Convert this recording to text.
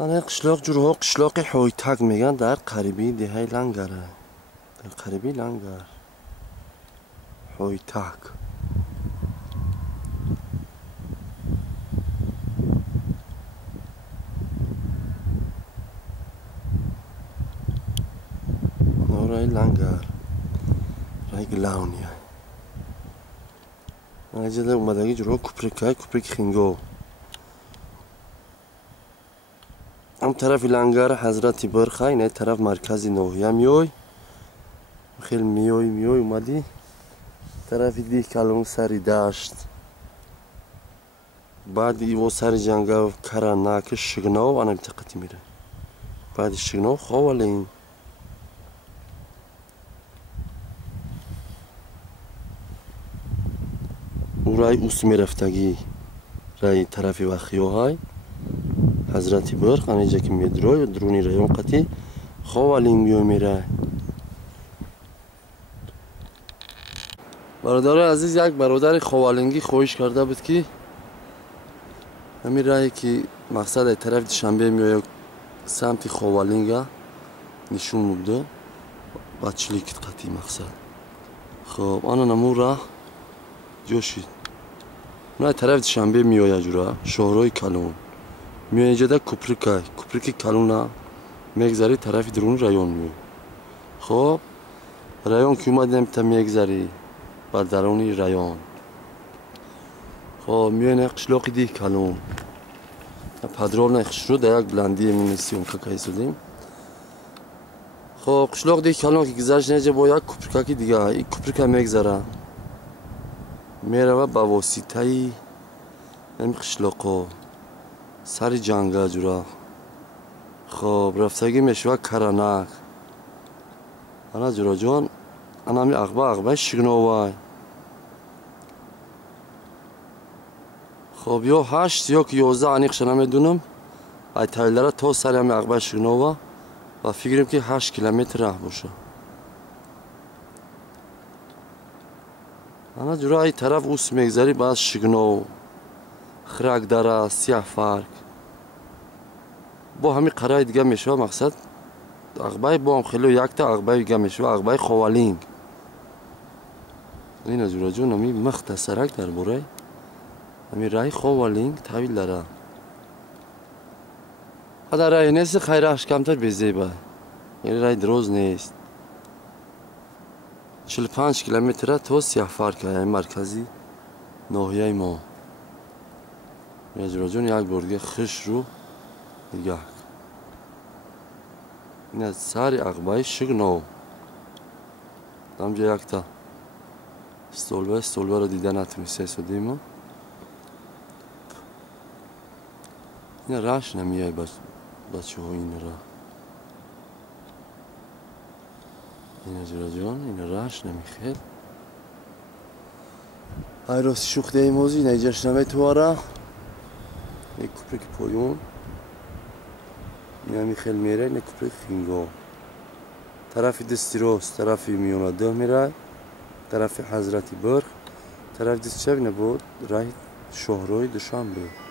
آن قشلاق جورها قشلاق حویتک میگن در قریبی دهه لنگره. در قریبی لنگر حویتک. نورای لنگر رای گلاونیه. اینجا در اومدگی جورها کپریک خینگو. هم طرف لنگر حضرتی برخه، اینه طرف مرکزی نوحیه میوی. خیلی میوی اومدی طرفی دی کلون سری داشت. بعد ایو سری جنگاو کراناک شگناو آن منطقتی میره. بعد شگناو خواه این او رای اوست میرفتگی رای طرفی وخیو های حضرتی برخ آن اینجا که میدروی درونی رایون قطی خواه این میوی میره. برادر عزیز یک برادر خوالنگی خویش کرده بود که همین راهی که مقصد طرف دوشنبه میوه سمت خوالنگا نشون بوده بچلی کت قطعی مقصد. خب آن نمو راه جوشید نه طرف دوشنبه میوه جورا شهرهای کلون میوه اینجا ده کپریک کلون میگذاری طرف درون رایون میوه. خب رایون که اومدیم تا میگذاری بر درونی رایون. خب میوه قشلاقی دی کلون پدرول نخش رو در یک بلندی مینسیون که که سودیم. خب قشلاق دی کلون که گذاشت نیجه با یک کپریکاکی دیگه این کپریکا میگذاره میره و با واسطه ای این قشلاقو سر جنگا جورا. خب رفتگی میشوه کرانک انا جورا جون انا می اقبه شگنوای. خب یا 8 یا که 11 انیقش نمیدونم ای تایلره تا سر همی اقبه شگنوه و فکریم که 8 کیلومتر راه باشه. انا جورا ای طرف اوست میگذاری باز شگنو خرک داره سیاه فرق با همین قرای دیگه میشه مقصد اقبه با هم خیلی یک تا اقبه دیگه میشه اقبه خوالینگ. این از جورا جون همی مختصرک در بوره همی رای خوالینگ طویل داره. خدا رای نیست خیرش کمتر بیزیبه یعنی رای دروز نیست. 45 کیلومتره تا سیاه فرق که مرکزی ناحیه ما. این جورا جون یک برگه خش رو دیگه این از سری اقبای شگنو دمجا یک تا استولبه رو دیده نتونسته سودیم. این راش نمیای بچه ها این را این جورا جان این راش نمیخیل های راست شوخته ای موزی نیجرش نمی تواره یک کپریک پایون این خیل میره این کپریک خینگو طرفی دستی راست طرفی میونه ده میره طرفی حضرتی برخ طرف دست چپ نبود رای شهرهای دوشنبه.